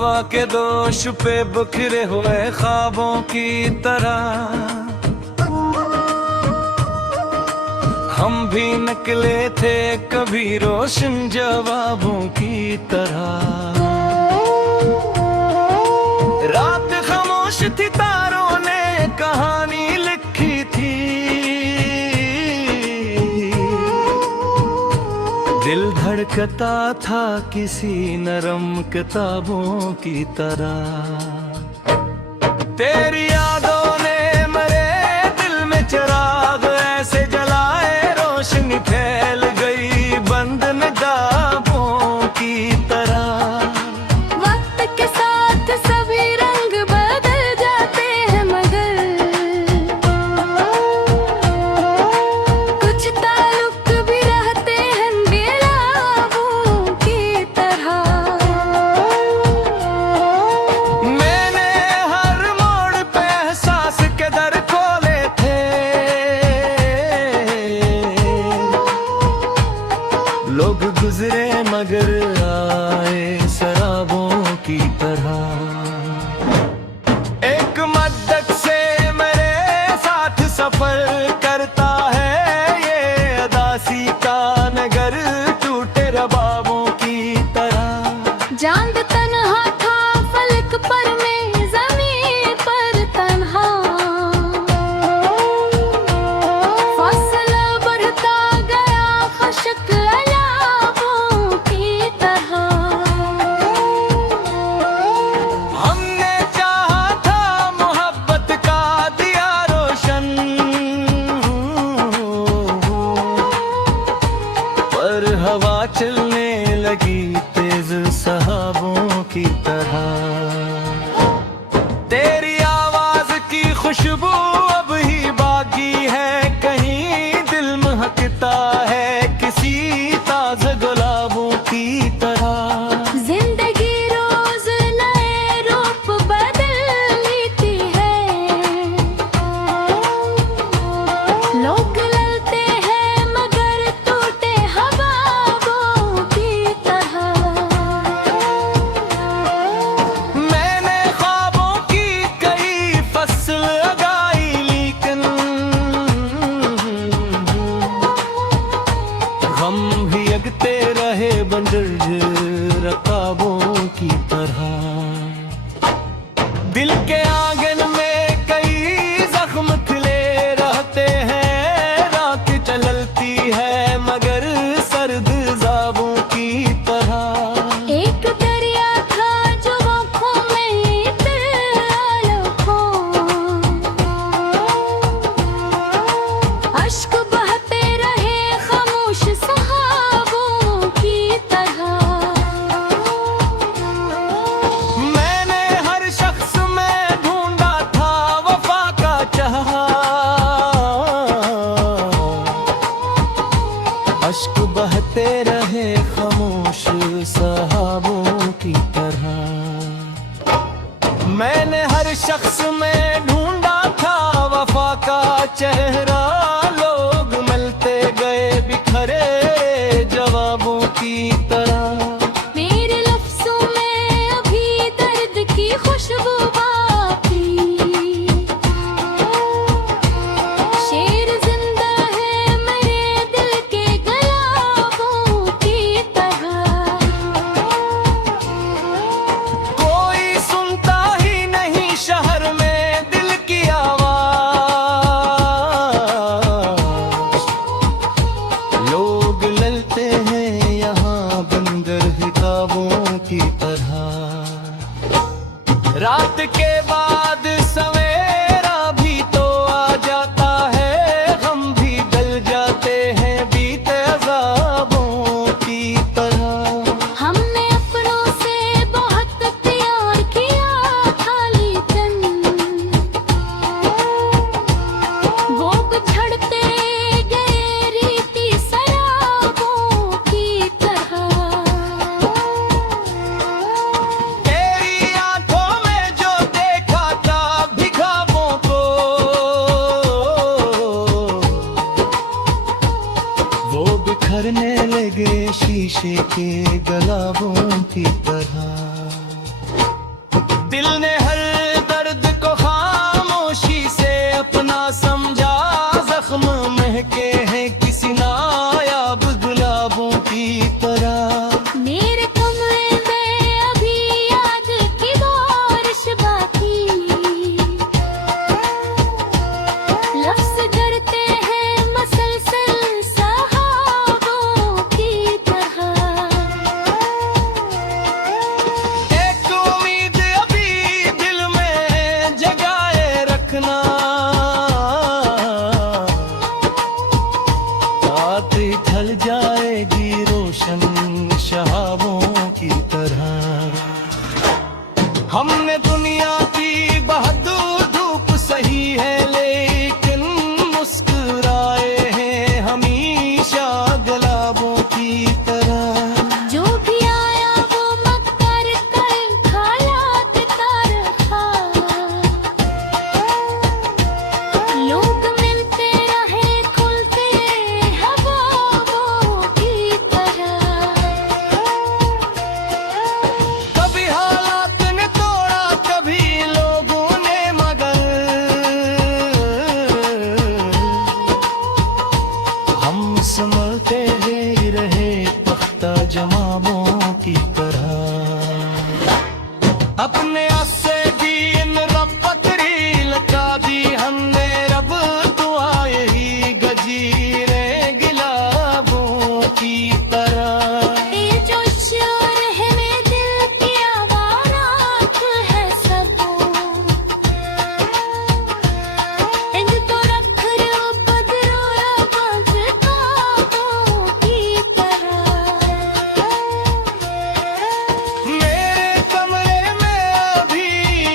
हवा के दोष पे बिखरे हुए ख्वाबों की तरह हम भी निकले थे कभी रोशन जवाबों की तरह। रात खामोश थी, तारों ने कहानी लिखी थी, दिल धड़कता था किसी नरम किताबों की तरह। तेरी यादों ने मेरे दिल में चिराग ऐसे जलाए, रोशनी फैल गई बंद निगाहों की तरह। वक्त के साथ सभी रंग बदल जाते हैं, मगर कुछ ताल्लुक भी रहते हैं बेलाबों की तरह। मैंने हर मोड़ पे एहसास के दर खोले थे, लोग गुजरे मगर आए शराबों की तरह। एक मद्दत से मेरे साथ सफर करता है ये अदासी का नगर, टूटे रबाबों की तरह। चांद तन्हा था फलक पर, मैं ज़मीन पर तन्हा। फासला बढ़ता गया खशक अलाबों की तरह। हमने चाहा था मोहब्बत का दिया रोशन, पर हवा चलने लगी तेज सहाबों की तरह। तेरी आवाज की खुशबू अब ही बाकी है, कहीं दिल महकता है किसी ताज़े गुलाबों की तरह। जिंदगी रोज नए रूप बदल लेती है, लोग ललते हैं मगर टूटे हवाओं की तरह। मैंने ख्वाबों की कई फसल उगाई, लेकिन हम भी अगते रहे बंजर रकाबों की तरह। दिल के आंगन में कई जख्म खिले रहते हैं, रात चलती है मगर सर्द ज़ाबों की तरह। एक दरिया था जो आँखों में आलों, अश्क बहते रहे खामोश सहाबों की तरह। मैंने हर शख्स में ढूंढा था वफा का चाहा, अश्क बहते रहे खामोश सहाबों की तरह। मैंने हर शख्स में ढूंढा था वफा का चेहरा, लोग मिलते गए बिखरे जवाबों की तरह। मेरे लफ्ज़ों में अभी दर्द की खुशबू बाकी, शेर जिंदा है मेरे दिल के गलाबों की तरह। कोई सुनता ही नहीं शहर में दिल की आवाज, लोग ललते हैं यहाँ बंदर हिताबों की तरह। रात के बाद सवेरा भी तो आ जाता है, हम भी गल जाते हैं बीते अज़ाबों की तरह। हमने अपनों से बहुत प्यार किया था, लेकिन वो बिछड़ते गए रीति शराबों की तरह। तेरी आंखों में जो देखा था भिखावों को, वो बिखरने लगे शीशे के गलाबों की तरह। दिल ने हर दर्द को खामोशी से अपना समझा, जख्म महके हैं किसी नायाब गुलाबों की तरह। मेरे कमरे में अभी याद की बारिश बाकी, लफ्ज करते हैं मसलसल सहाबों की तरह। एक उम्मीद अभी दिल में जगाए रखना, रात ढल जाएगी रोशन शहाबों की तरह। हमने दुनिया की बहादुर धूप सही है, लेकिन मुस्कुराए हैं हमेशा गुलाबों की तरह। जो भी आया वो मकर कर हालात तरहा, लोग मिलते रहे खुलते हवाओं की तरह। कभी हालात ने तोड़ा कभी लोगों ने, मगर हम संभलते ही रहे तख्ता जमाबों की तरह। अपने आसे दीन रब पतरी लगा दी हमने, रब दुआए ही गजीरे गिलाबों की तरह। ये जो शोर है मेरे दिल की आवारात है सब, इनको रख लो बदरो बांझ ख्वाबों की तरह। मेरे कमरे में अभी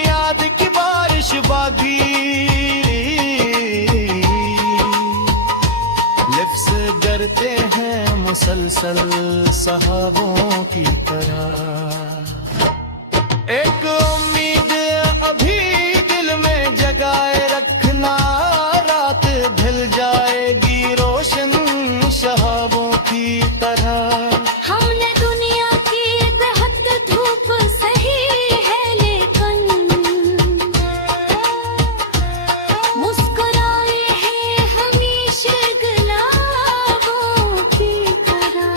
याद की बारिश बागी, लिफ्स करते हैं मुसलसल सहाबों की तरह। एक उम्मीद अभी दिल में जगाए रखना, रात ढल जाएगी रोशन शहाबों की तरह। हमने दुनिया की बेहद धूप सही है, लेकिन मुस्कुराए हैं हमेशा गुलाबों की तरह।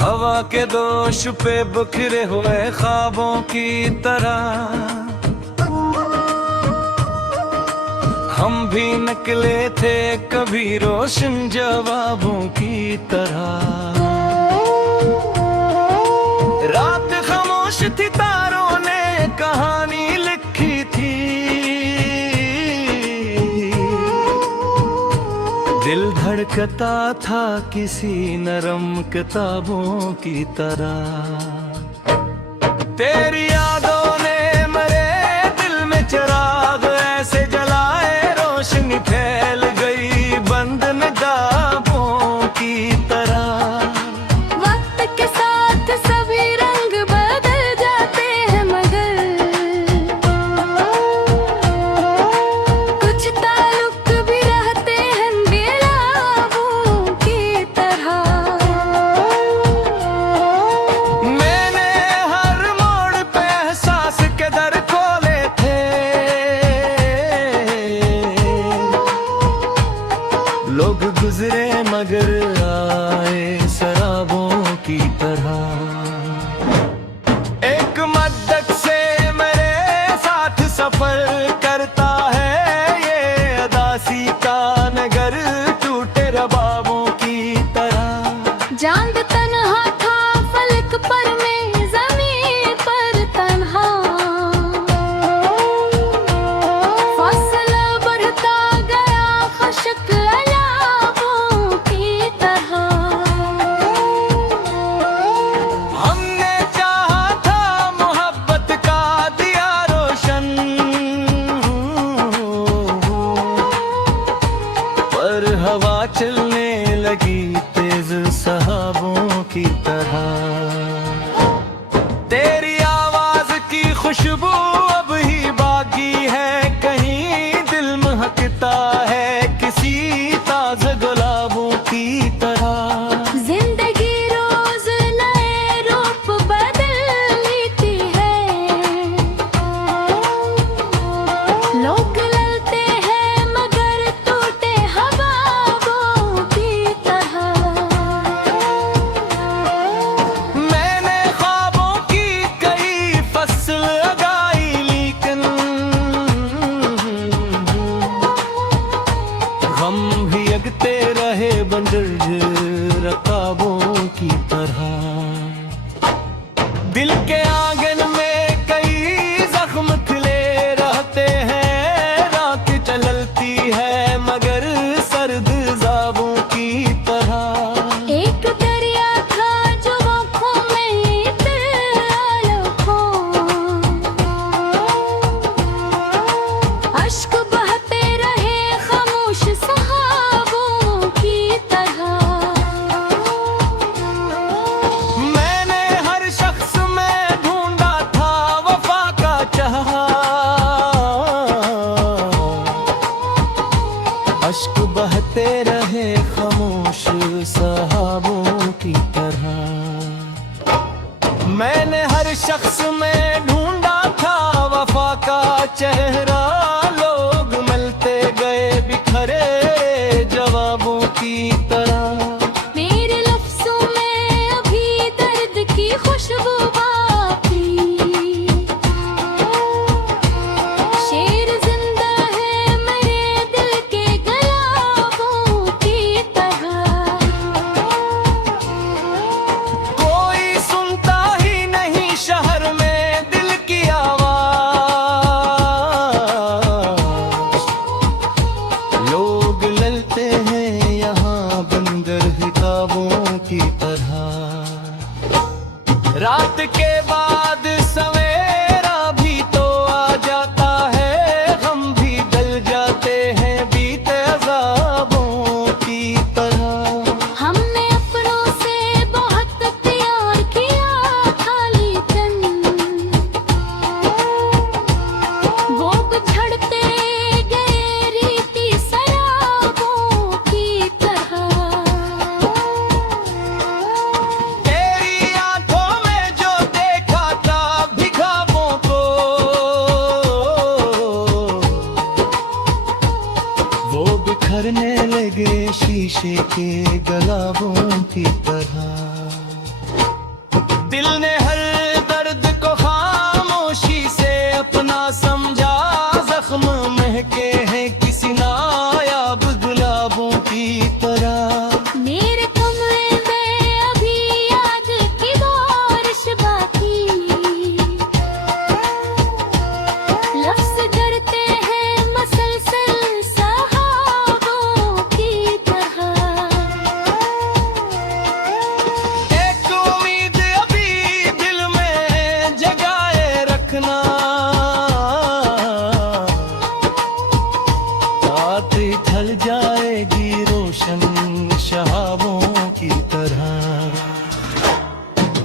हवा के दोष पे बिखरे हुए ख्वाबों की तरह, हम भी निकले थे कभी रोशन जवाबों की तरह। रात खामोश थी तारों ने कहानी लिखी थी, दिल धड़कता था किसी नरम किताबों की तरह। तेरी यादों ने मेरे दिल में चिराग ऐसे जलाए, रोशनी फैल गई बंद निगाहों की तरह। वक्त के साथ सभी रंग बदल जाते हैं, मगर कुछ ताल्लुक भी रहते हैं बेलाबों की तरह। मैंने हर मोड़ पे एहसास के दर खोले थे, लोग गुजरे मगर आए शराबों की तरह। एक मद्दत से मेरे साथ सफर करता है, ये अदासी का नगर टूटे रबाबों की तरह। चांद तन्हा था फलक पर में ज़मीन पर तन्हा, फासला बढ़ता गया खशक अलाबों की तरह। हमने चाहा था मोहब्बत का दिया रोशन, पर हवा चलने लगी तेज सहाबों की तरह। की तरह। जिंदगी रोज नए रूप बदल लेती है, लोग ललते हैं मगर टूटे हवाओं की तरह। मैंने ख्वाबों की कई फसल उगाई, लेकिन गम भी अगते रहे बंजर रकाबों की तरह। दिल के आंगन में कई जख्म खिले रहते हैं, रात चलती है मगर सर्द ज़ाबों की तरह। एक दरिया था जो आँखों में आलों, अश्क बहते रहे खामोश सहाबों की तरह। मैंने हर शख्स में ढूंढा था वफा का चाहा, अश्क बहते रहे खामोश सहाबों की तरह। मैंने हर शख्स में ढूंढा था वफा का चेहरा, लोग मिलते गए बिखरे जवाबों की तरह। मेरे लफ्ज़ों में अभी दर्द की खुशबू बाकी, शेर जिंदा है मेरे दिल के गलाबों की तरह। कोई सुनता ही नहीं शहर में दिल की आवाज, लोग ललते हैं यहाँ बंदर हिताबों की तरह। रात के बाद सवेरा भी तो आ जाता है, हम भी गल जाते हैं बीते अज़ाबों की तरह। हमने अपनों से बहुत प्यार किया था, लेकिन वो बिछड़ते गए रीति शराबों की तरह। तेरी आंखों में जो देखा था भिखावों को, वो बिखरने लगे शीशे के गलाबों की तरह। दिल ने हर दर्द को खामोशी से अपना समझा, जख्म महके हैं किसी नायाब गुलाबों की तरह। मेरे कमरे में अभी याद की बारिश बाकी, लफ्ज़ करते हैं मसलसल सहाबों की तरह। एक उम्मीद अभी दिल में जगाए रखना, रात ढल जाएगी रोशन शहाबों की तरह।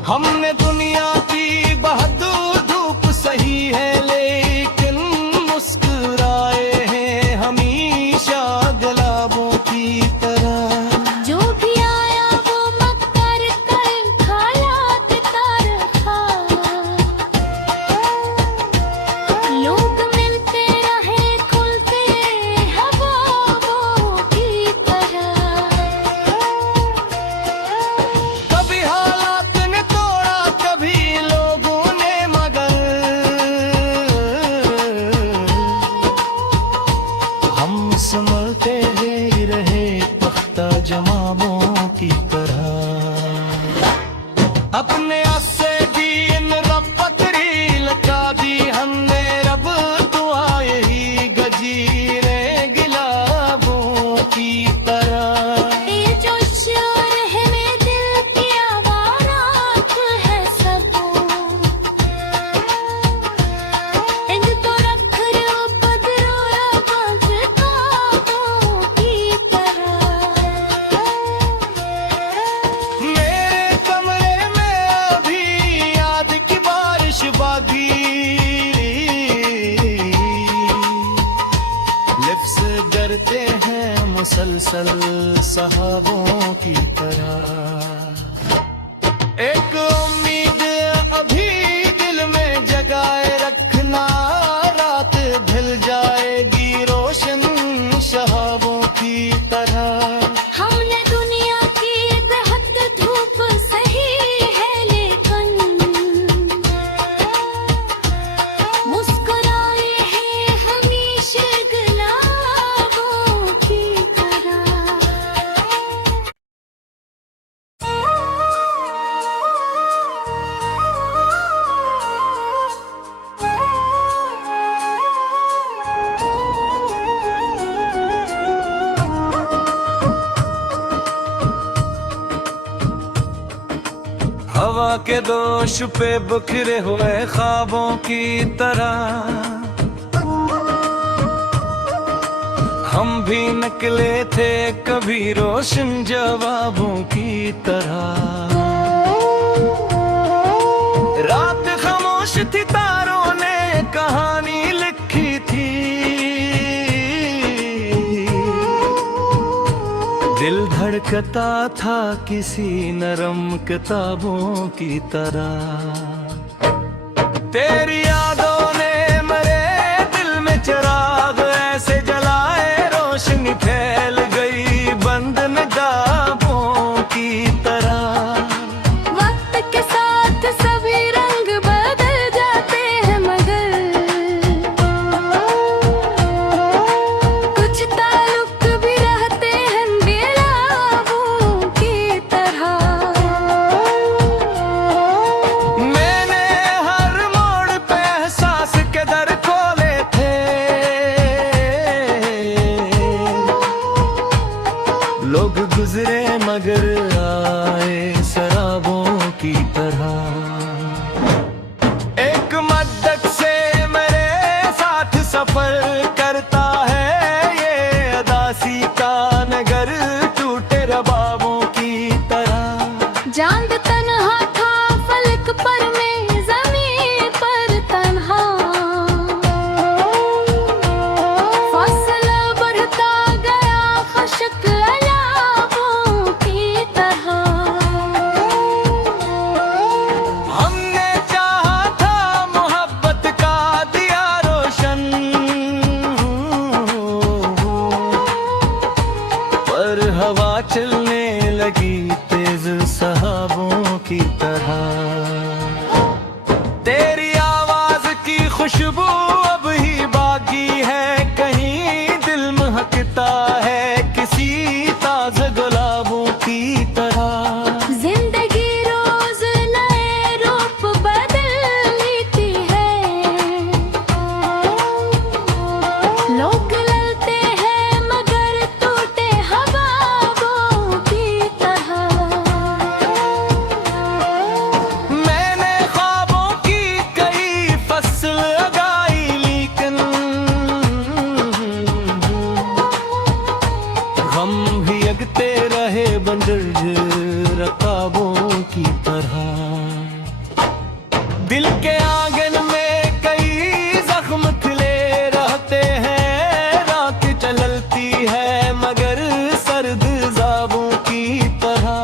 हमने दुनिया की बहादुर धूप सही है, लेकिन मुस्कुराए हैं हमेशा गुलाबों की तरह। जो भी आया वो मक्कर कर हालात तरहा, लोग मिलते रहे खुलते हवाओं की तरह। कभी हालात ने तोड़ा, कभी लोगों ने, मगर हम संभलते ही रहे तख्ता जमाबों की तरह। अपने आसे दीन रब पतरी लगा दी हमने, रब दुआए ही गजीरे गिलाबों की तरह। ये जो शोर है मेरे दिल की आवारात है सब, इनको रख लो बदरो बांध ख्वाबों की तरह। मेरे कमरे में अभी याद की बारिश बागी, लिफ्स डरते हैं मुसलसल सहाबों की तरह। एक उम्मीद अभी दिल में जगाए रखना, रात ढल जाएगी रोशन शहाबों की तरह। हमने दुनिया की दहत धूप सही है, लेकिन मुस्कुराए हैं हमेशा गुलाबों की तरह। हवा के दोष पे बिखरे हुए ख्वाबों की तरह हम भी निकले थे कभी रोशन जवाबों की तरह। रात खामोश थी, तारों ने कहानी लिखी थी, दिल धड़कता था किसी नरम किताबों की तरह। तेरी यादों ने मेरे दिल में चिराग ऐसे जलाए, रोशनी फैल गई बंद निगाहों की तरह। वक्त के साथ सभी रंग बदल जाते हैं, मगर कुछ ताल्लुक भी रहते हैं बेलाबों की तरह। मैंने हर मोड़ पे एहसास के दर खोले थे, लोग गुजरे मगर आए शराबों की तरह। एक मद्दत से मेरे साथ सफर करता है ये अदासी का नगर, टूटे रबाबों की तरह। चांद तन्हा था फलक पर, मैं ज़मीन पर तन्हा। फासला बढ़ता गया खशक अलाबों की तरह। हमने चाहा था मोहब्बत का दिया रोशन, पर हवा चलने लगी तेज सहाबों की तरह। तेरी आवाज की खुशबू अब ही बाकी है, कहीं दिल महकता है किसी ताजे गुलाबों की तरह। जिंदगी रोज नए रूप बदल लेती है, लोग ललते हैं मगर टूटे हवाओं की तरह। मैंने ख्वाबों की कई फसल उगाई, लेकिन हम भी अगते रहे बंजर रकाबों की तरह। दिल के आंगन में कई जख्म खिले रहते हैं, रात चलती है मगर सर्द ज़ाबों की तरह।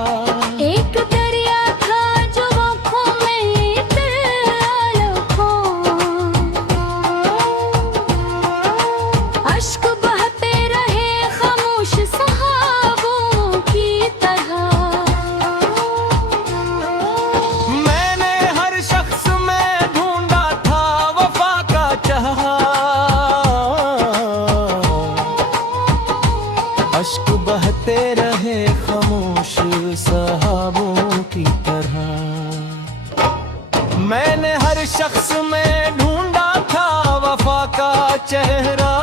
एक दरिया था जो आँखों में आलों, अश्क बहते रहे खामोश सहाबों की तरह। मैंने हर शख्स में ढूंढा था वफा का चाहा, अश्क बहते रहे खामोश सहाबों की तरह। मैंने हर शख्स में ढूंढा था वफा का चेहरा,